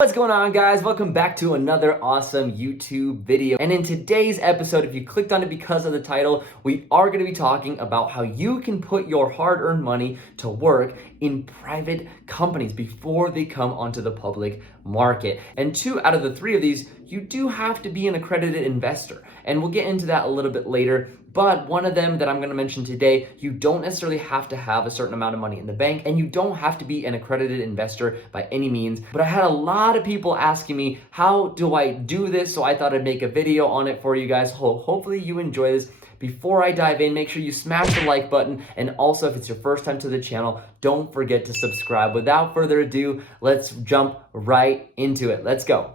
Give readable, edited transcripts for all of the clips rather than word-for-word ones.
What's going on, guys? Welcome back to another awesome YouTube video. And in today's episode, if you clicked on it because of the title, we are going to be talking about how you can put your hard-earned money to work in private companies before they come onto the public market. And 2 out of the 3 of these, you do have to be an accredited investor. And we'll get into that a little bit later. But one of them that I'm going to mention today, you don't necessarily have to have a certain amount of money in the bank, and you don't have to be an accredited investor by any means. But I had a lot of people asking me, how do I do this? So I thought I'd make a video on it for you guys. Hopefully you enjoy this. Before I dive in, make sure you smash the like button. And also, if it's your first time to the channel, don't forget to subscribe. Without further ado, let's jump right into it. Let's go.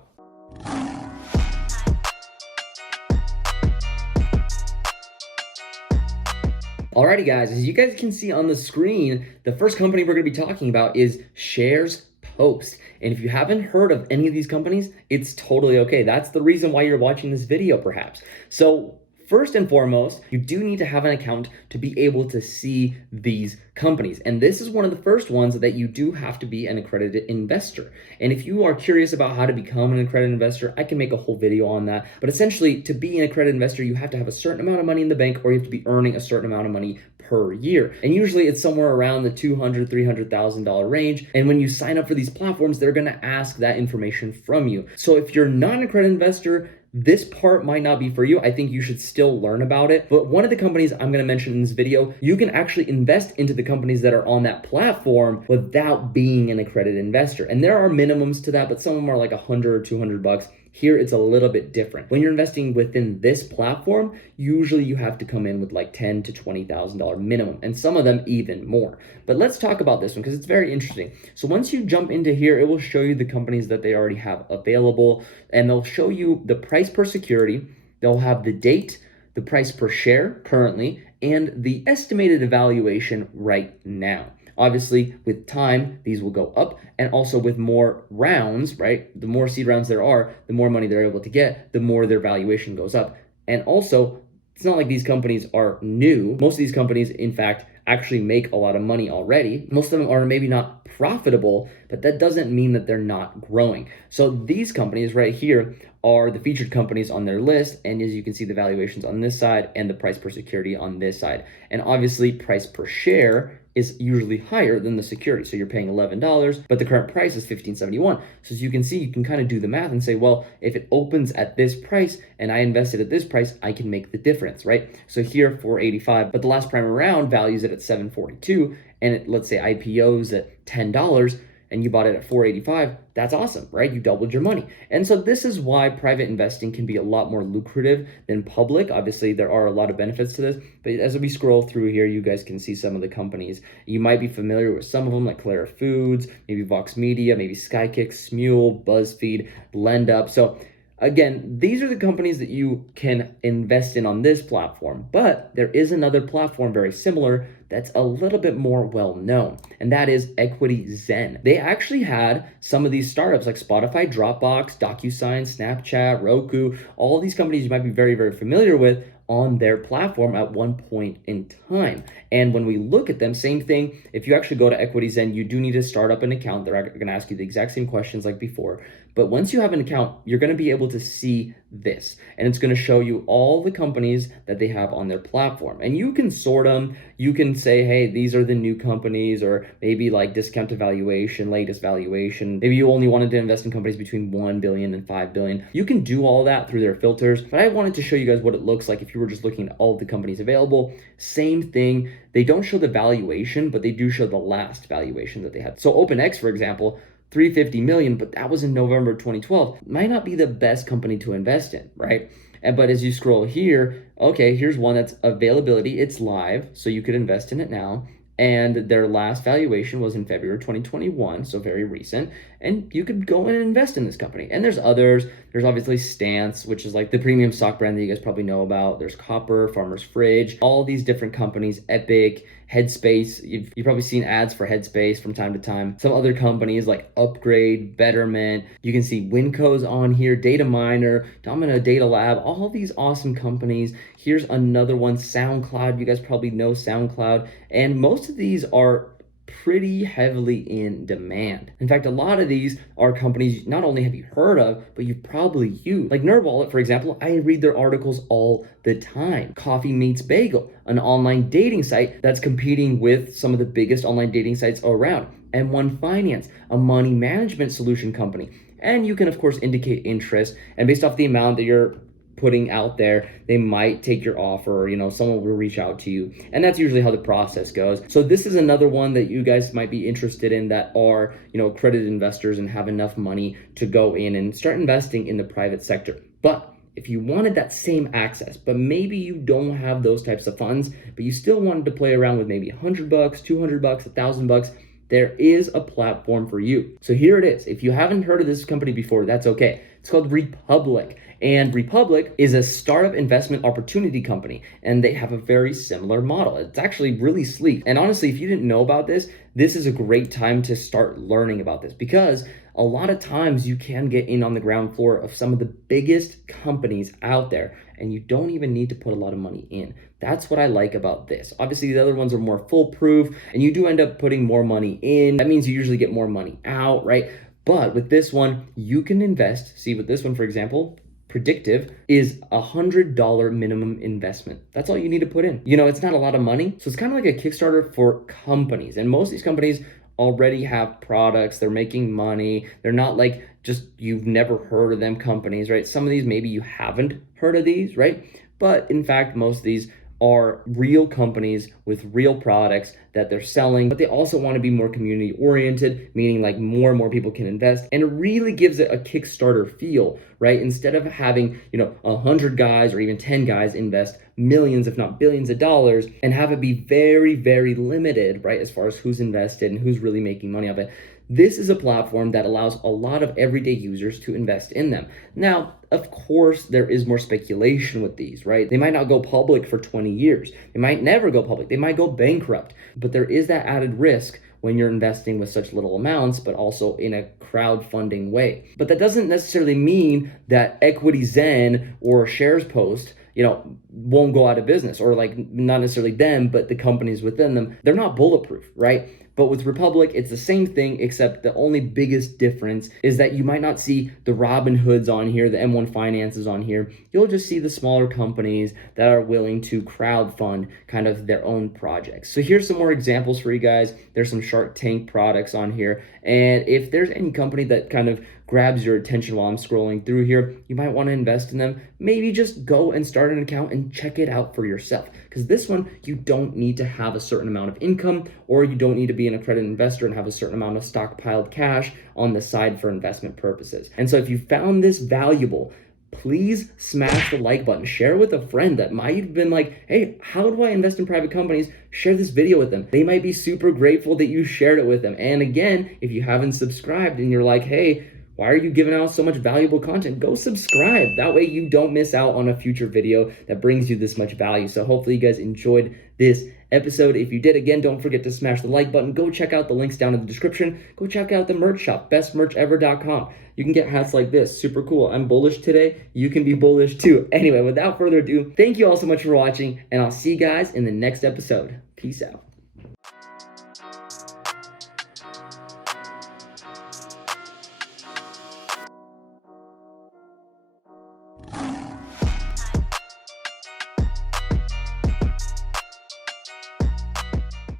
Alrighty, guys, as you guys can see on the screen, the first company we're going to be talking about is SharesPost. And if you haven't heard of any of these companies, it's totally okay. That's the reason why you're watching this video, perhaps. So first and foremost, you do need to have an account to be able to see these companies. And this is one of the first ones that you do have to be an accredited investor. And if you are curious about how to become an accredited investor, I can make a whole video on that. But essentially, to be an accredited investor, you have to have a certain amount of money in the bank, or you have to be earning a certain amount of money per year. And usually it's somewhere around the $200,000, $300,000 range. And when you sign up for these platforms, they're going to ask that information from you. So if you're not an accredited investor, this part might not be for you. I think you should still learn about it. But one of the companies I'm going to mention in this video, you can actually invest into the companies that are on that platform without being an accredited investor. And there are minimums to that, but some of them are like $100 or $200. Here, it's a little bit different. When you're investing within this platform, usually you have to come in with like $10,000 to $20,000 minimum, and some of them even more. But let's talk about this one because it's very interesting. So once you jump into here, it will show you the companies that they already have available, and they'll show you the price per security. They'll have the date, the price per share currently, and the estimated evaluation right now. Obviously, with time, these will go up, and also with more rounds, right? The more seed rounds there are, the more money they're able to get, the more their valuation goes up. And also, it's not like these companies are new. Most of these companies, in fact, actually make a lot of money already. Most of them are maybe not profitable, but that doesn't mean that they're not growing. So these companies right here are the featured companies on their list. And as you can see, the valuations on this side and the price per security on this side. And obviously, price per share is usually higher than the security. So you're paying $11, but the current price is $15.71. So as you can see, you can kind of do the math and say, well, if it opens at this price and I invested at this price, I can make the difference, right? So here, $4.85, but the last prime round values it at $7.42, and let's say IPOs at $10, and you bought it at $4.85, that's awesome, right? You doubled your money. And so this is why private investing can be a lot more lucrative than public. Obviously, there are a lot of benefits to this, but as we scroll through here, you guys can see some of the companies. You might be familiar with some of them, like Clara Foods, maybe Vox Media, maybe Skykick, Smule, BuzzFeed, LendUp. So again, these are the companies that you can invest in on this platform, but there is another platform very similar that's a little bit more well known, and that is EquityZen. They actually had some of these startups like Spotify, Dropbox, DocuSign, Snapchat, Roku, all these companies you might be very, very familiar with on their platform at one point in time. And when we look at them, same thing. If you actually go to EquityZen, you do need to start up an account. They're going to ask you the exact same questions like before. But once you have an account, you're going to be able to see this, and it's going to show you all the companies that they have on their platform. And you can sort them. You can say, hey, these are the new companies, or maybe like discounted valuation, latest valuation. Maybe you only wanted to invest in companies between 1 billion and 5 billion. You can do all that through their filters, but I wanted to show you guys what it looks like if you were just looking at all of the companies available. Same thing. They don't show the valuation, but they do show the last valuation that they had. So OpenX, for example, 350 million, but that was in November 2012. Might not be the best company to invest in, right? But as you scroll here, okay, here's one that's availability. It's live, so you could invest in it now. And their last valuation was in February 2021, so very recent. And you could go in and invest in this company. And there's others. There's obviously Stance, which is like the premium stock brand that you guys probably know about. There's Copper, Farmer's Fridge, all these different companies, Epic, Headspace. You've probably seen ads for Headspace from time to time. Some other companies like Upgrade, Betterment. You can see Winco's on here, Data Miner, Domino Data Lab, all these awesome companies. Here's another one, SoundCloud. You guys probably know SoundCloud. And most of these are pretty heavily in demand. In fact, a lot of these are companies not only have you heard of, but you've probably used. Like NerdWallet, for example, I read their articles all the time. Coffee Meets Bagel, an online dating site that's competing with some of the biggest online dating sites around. M1 Finance, a money management solution company. And you can, of course, indicate interest. And based off the amount that you're putting out there, they might take your offer, or someone will reach out to you, and that's usually how the process goes. So this is another one that you guys might be interested in, that are accredited investors and have enough money to go in and start investing in the private sector. But if you wanted that same access, but maybe you don't have those types of funds, but you still wanted to play around with maybe $100, $200, $1,000, there is a platform for you. So here it is. If you haven't heard of this company before, that's okay. It's called Republic. And Republic is a startup investment opportunity company, and they have a very similar model. It's actually really sleek. And honestly, if you didn't know about this, this is a great time to start learning about this, because a lot of times you can get in on the ground floor of some of the biggest companies out there, and you don't even need to put a lot of money in. That's what I like about this. Obviously, the other ones are more foolproof, and you do end up putting more money in. That means you usually get more money out, right? But with this one, you can invest. See, with this one, for example, Predictive is $100 minimum investment. That's all you need to put in. It's not a lot of money. So it's kind of like a Kickstarter for companies. And most of these companies already have products. They're making money. They're not like just you've never heard of them companies, right? Some of these, maybe you haven't heard of these, right? But in fact, most of these are real companies with real products that they're selling, but they also want to be more community oriented, meaning like more and more people can invest, and it really gives it a Kickstarter feel, right? Instead of having 100 guys or even 10 guys invest millions, if not billions of dollars, and have it be very, very limited, right, as far as who's invested and who's really making money off it. This is a platform that allows a lot of everyday users to invest in them. Now, of course, there is more speculation with these, right? They might not go public for 20 years. They might never go public. They might go bankrupt. But there is that added risk when you're investing with such little amounts, but also in a crowdfunding way. But that doesn't necessarily mean that EquityZen or SharesPost won't go out of business, or like not necessarily them, but the companies within them. They're not bulletproof, right? But with Republic, it's the same thing, except the only biggest difference is that you might not see the Robinhoods on here, the M1 Finances on here. You'll just see the smaller companies that are willing to crowdfund kind of their own projects. So here's some more examples for you guys. There's some Shark Tank products on here. And if there's any company that kind of grabs your attention while I'm scrolling through here, you might want to invest in them. Maybe just go and start an account and check it out for yourself. Because this one, you don't need to have a certain amount of income, or you don't need to be an accredited investor and have a certain amount of stockpiled cash on the side for investment purposes. And so if you found this valuable, please smash the like button. Share with a friend that might have been like, hey, how do I invest in private companies? Share this video with them. They might be super grateful that you shared it with them. And again, if you haven't subscribed and you're like, hey, why are you giving out so much valuable content? Go subscribe. That way you don't miss out on a future video that brings you this much value. So hopefully you guys enjoyed this episode. If you did, again, don't forget to smash the like button. Go check out the links down in the description. Go check out the merch shop, bestmerchever.com. You can get hats like this. Super cool. I'm bullish today. You can be bullish too. Anyway, without further ado, thank you all so much for watching, and I'll see you guys in the next episode. Peace out.